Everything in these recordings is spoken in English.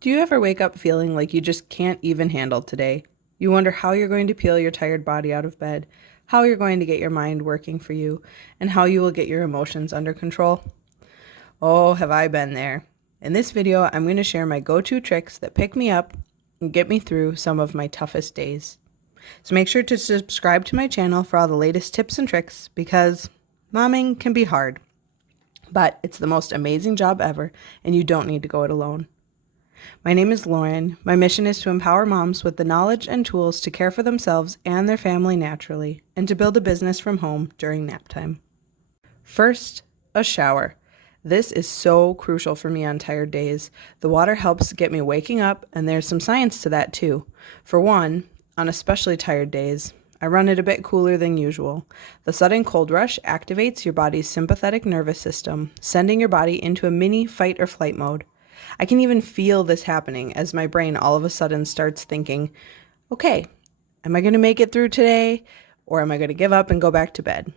Do you ever wake up feeling like you just can't even handle today? You wonder how you're going to peel your tired body out of bed, how you're going to get your mind working for you, and how you will get your emotions under control? Oh, have I been there. In this video, I'm going to share my go-to tricks that pick me up and get me through some of my toughest days. So make sure to subscribe to my channel for all the latest tips and tricks because momming can be hard, but it's the most amazing job ever, and you don't need to go it alone. My name is Lauren. My mission is to empower moms with the knowledge and tools to care for themselves and their family naturally, and to build a business from home during nap time. First, a shower. This is so crucial for me on tired days. The water helps get me waking up, and there's some science to that too. For one, on especially tired days, I run it a bit cooler than usual. The sudden cold rush activates your body's sympathetic nervous system, sending your body into a mini fight or flight mode. I can even feel this happening as my brain all of a sudden starts thinking, okay, am I going to make it through today, or am I going to give up and go back to bed?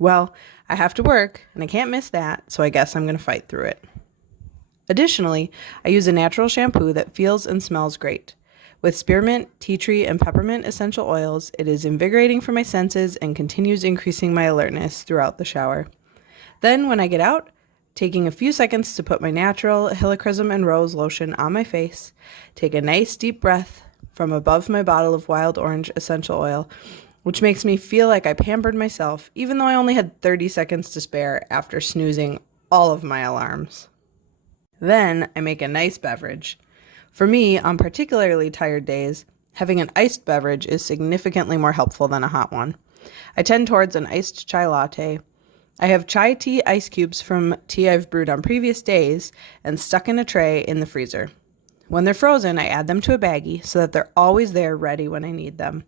Well, I have to work, and I can't miss that, so I guess I'm going to fight through it. Additionally, I use a natural shampoo that feels and smells great. With spearmint, tea tree, and peppermint essential oils, it is invigorating for my senses and continues increasing my alertness throughout the shower. Then, when I get out, taking a few seconds to put my natural helichrysum and rose lotion on my face, take a nice deep breath from above my bottle of wild orange essential oil, which makes me feel like I pampered myself, even though I only had 30 seconds to spare after snoozing all of my alarms. Then I make a nice beverage. For me, on particularly tired days, having an iced beverage is significantly more helpful than a hot one. I tend towards an iced chai latte. I have chai tea ice cubes from tea I've brewed on previous days and stuck in a tray in the freezer. When they're frozen, I add them to a baggie so that they're always there ready when I need them.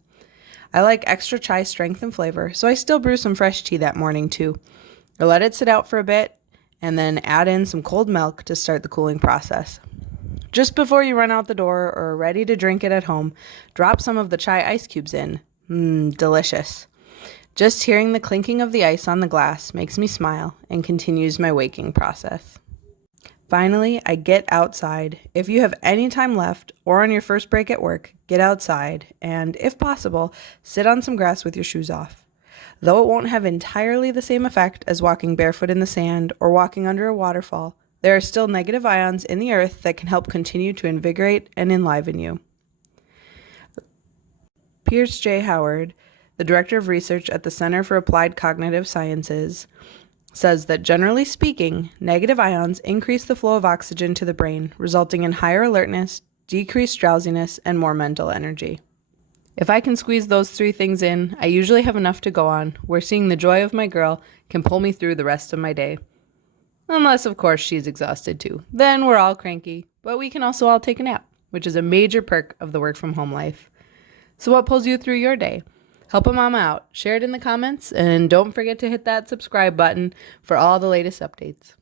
I like extra chai strength and flavor, so I still brew some fresh tea that morning too. I let it sit out for a bit and then add in some cold milk to start the cooling process. Just before you run out the door or are ready to drink it at home, drop some of the chai ice cubes in. Delicious. Just hearing the clinking of the ice on the glass makes me smile and continues my waking process. Finally, I get outside. If you have any time left or on your first break at work, get outside and, if possible, sit on some grass with your shoes off. Though it won't have entirely the same effect as walking barefoot in the sand or walking under a waterfall, there are still negative ions in the earth that can help continue to invigorate and enliven you. Pierce J. Howard, the director of research at the Center for Applied Cognitive Sciences, says that generally speaking, negative ions increase the flow of oxygen to the brain, resulting in higher alertness, decreased drowsiness, and more mental energy. If I can squeeze those three things in, I usually have enough to go on, where seeing the joy of my girl can pull me through the rest of my day. Unless, of course, she's exhausted too. Then we're all cranky, but we can also all take a nap, which is a major perk of the work-from-home life. So what pulls you through your day? Help a mama out. Share it in the comments, and don't forget to hit that subscribe button for all the latest updates.